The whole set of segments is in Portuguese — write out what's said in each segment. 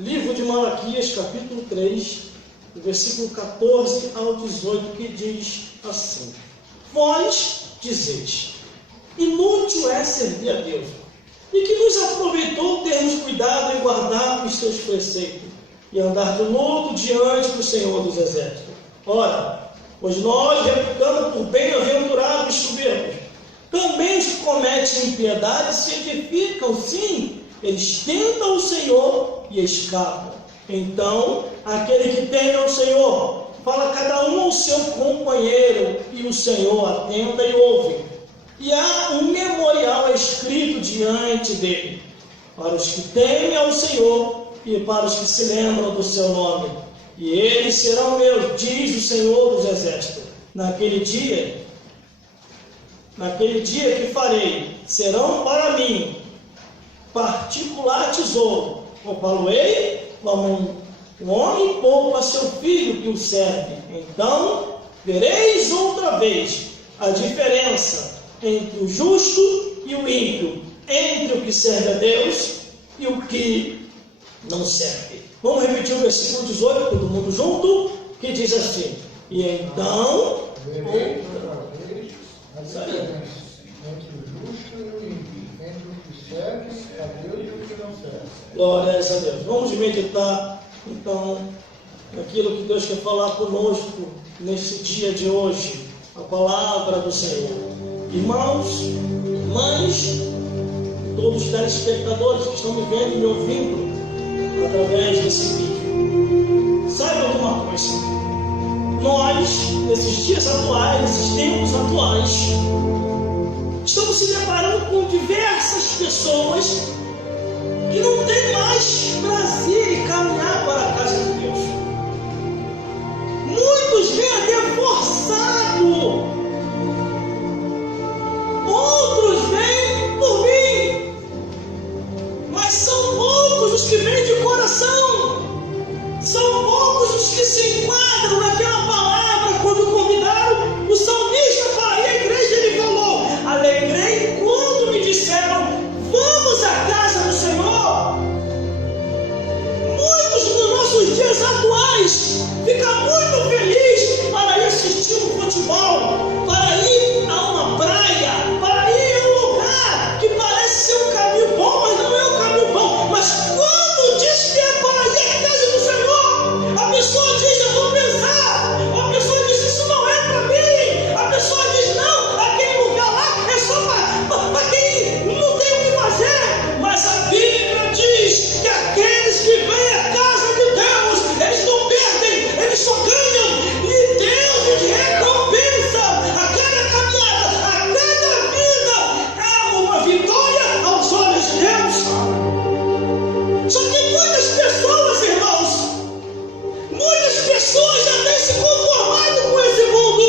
Livro de Malaquias, capítulo 3, versículo 14 ao 18, que diz assim: Vós dizeis, inútil é servir a Deus, e que nos aproveitou termos cuidado em guardar os seus preceitos, e andar de luto diante do Senhor dos Exércitos. Ora, pois nós reputamos por bem-aventurados e soberbos, também os que cometem impiedade se edificam, sim, eles tentam o Senhor e escapam. Então, aquele que teme ao Senhor, fala cada um ao seu companheiro, e o Senhor atenta e ouve. E há um memorial escrito diante dele, para os que temem ao Senhor e para os que se lembram do seu nome. E eles serão meus, diz o Senhor dos Exércitos. Naquele dia que farei, serão para mim particular tesouro. Poupá-lo-ei como um homem poupa seu filho que o serve. Então vereis outra vez a diferença entre o justo e o ímpio, entre o que serve a Deus e o que não serve. Vamos repetir o versículo 18, todo mundo junto, que diz assim: e então vereis outra vez a diferença entre o justo e o ímpio, entre o que serve a Deus e o que não serve. Glórias a Deus. Vamos meditar então naquilo que Deus quer falar conosco nesse dia de hoje, a palavra do Senhor. Irmãos, irmãs, todos os telespectadores que estão me vendo e me ouvindo através desse vídeo, saibam de uma coisa: nós, nesses dias atuais, nesses tempos atuais, estamos se deparando com diversas pessoas que não têm mais prazer em caminhar para a casa de Deus. Muitos vêm até forçado, outros vêm por mim, mas são poucos os que vêm de coração, são poucos os que se enquadram naquela palavra. Quando convidaram o salmista para ir à igreja, ele falou: alegrei quando me disseram, vamos à casa do Senhor. Muitos nos nossos dias atuais ficam muito felizes para ir assistir um futebol, para ir a uma praia, para ir a um lugar que parece ser um caminho bom, mas não é um caminho bom. Mas quando diz que é para ir à casa do Senhor, a pessoa diz: eu vou pensar. A pessoa diz: isso não é para mim. A pessoa diz: não, aquele lugar lá é só para quem não tem o que fazer. Mas a Bíblia diz que aqueles que vêm à casa de Deus, eles não perdem, eles só ganham. E Deus lhes recompensa a cada caminhada, a cada vida. É uma vitória aos olhos de Deus. Só que muitas pessoas, irmãos, muitas pessoas já têm se conformado com esse mundo.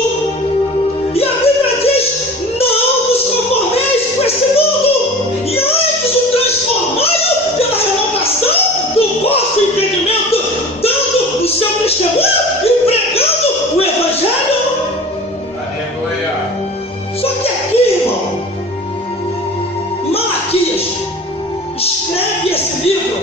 E a Bíblia diz: não vos conformeis com esse mundo, e antes o transformai pela renovação do vosso entendimento, dando o seu testemunho e pregando o Evangelho. Aleluia. Só que aqui, irmão, Malaquias escreve esse livro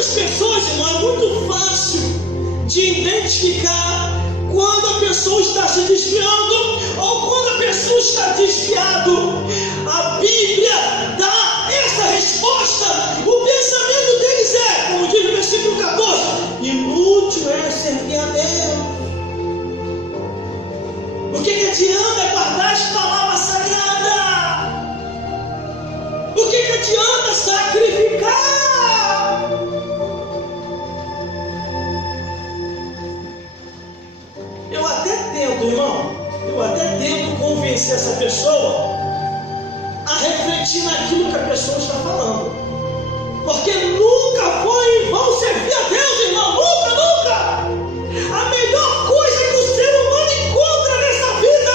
muitas pessoas, irmão, é muito fácil de identificar quando a pessoa está se desviando ou quando a pessoa está desviado. A Bíblia dá essa resposta. O pensamento deles é, como diz no versículo 14, inútil é servir a Deus. O que adianta guardar as palavras sagradas? O que adianta sacrificar? Eu até tento, irmão, convencer essa pessoa a refletir naquilo que a pessoa está falando. Porque nunca foi em vão servir a Deus, irmão, nunca, nunca. A melhor coisa que o ser humano encontra nessa vida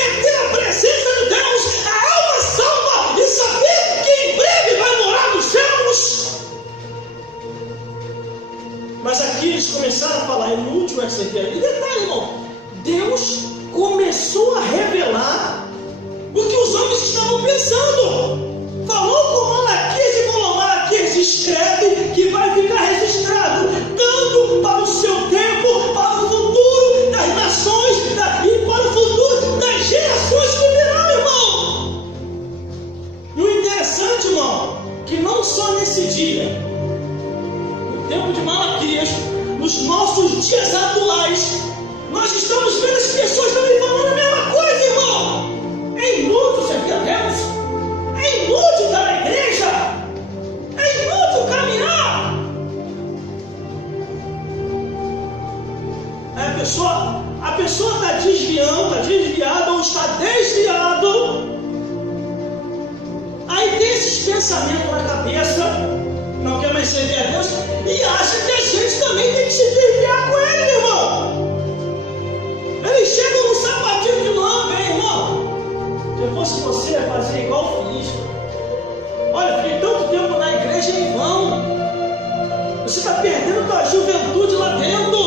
é ter a presença de Deus, a alma salva e saber que em breve vai morar nos céus. Mas aqui eles começaram a falar, inútil é servir a Deus. E detalhe, irmão, Deus começou a revelar o que os homens estavam pensando. Falou com Malaquias e falou: Malaquias, escreve que vai ficar registrado, tanto para o seu tempo, para o futuro das nações e para o futuro das gerações que virão, irmão. E o interessante, irmão, que não só nesse dia, no tempo de Malaquias, nos nossos dias atuais, nós estamos vendo as pessoas também falando a mesma coisa, irmão. É inútil servir a Deus. É inútil estar na igreja. É inútil caminhar. Aí a pessoa está desviando, está desviada ou está desviado. Aí tem esses pensamentos na cabeça, não quer mais servir a Deus, e acha que a gente também tem que se desviar com ele, irmão. Eles chegam no sapatinho de lã, vem, irmão. Se eu fosse você, ia fazer igual eu fiz. Olha, fiquei tanto tempo na igreja em vão. Você está perdendo tua juventude lá dentro.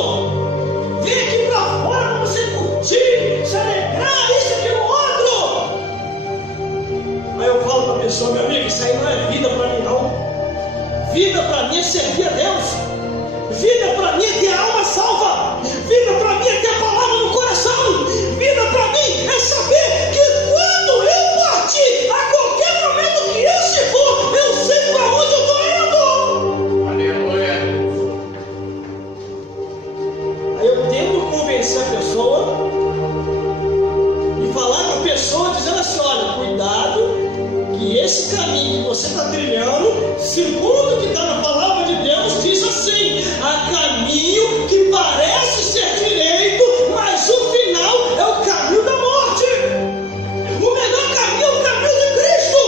Vem aqui pra fora para você curtir, se alegrar, isso, aquilo, outro. Aí eu falo para a pessoa, meu amigo, isso aí não é vida para mim, não. Vida para mim é servir a Deus. Vida para mim é ter a alma salva. Vida para mim é ter a palavra no coração. Vida para mim é saber que quando eu partir, a qualquer momento que esse for, eu sei para onde eu estou indo. Aleluia. Aí eu tento convencer a pessoa e falar com a pessoa dizendo assim: olha, cuidado, que esse caminho que você está trilhando, segundo o que está na palavra de Deus, diz assim: há caminho que parece ser direito, mas o final é o caminho da morte. O melhor caminho é o caminho de Cristo.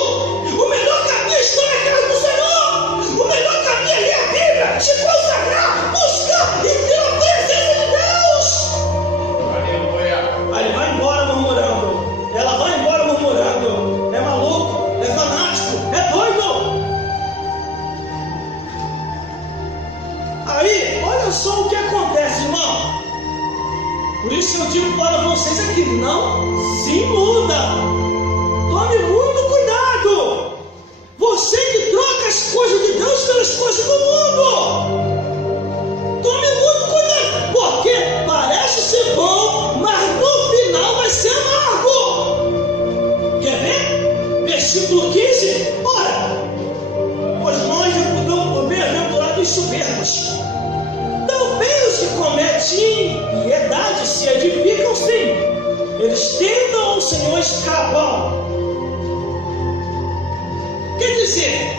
O melhor caminho é estar na casa do Senhor. O melhor caminho é ler a Bíblia, se consagrar, buscar e ter a presença de Deus. Aleluia. Aí ele vai embora murmurando. Ela vai embora murmurando. É maluco, é fanático, é doido. Aí, olha só o que acontece, irmão. Por isso eu digo para vocês aqui, não se muda. Tome muito cuidado. Você que troca as coisas de Deus pelas coisas do mundo. Tome muito cuidado, porque parece ser bom, mas no final vai ser amargo. Quer ver? Versículo 15. Ora, pois nós reputamos por bem-aventurados e soberbos. Também os que cometem impiedade se edificam, sim. Eles tentam o Senhor, escapam. Quer dizer,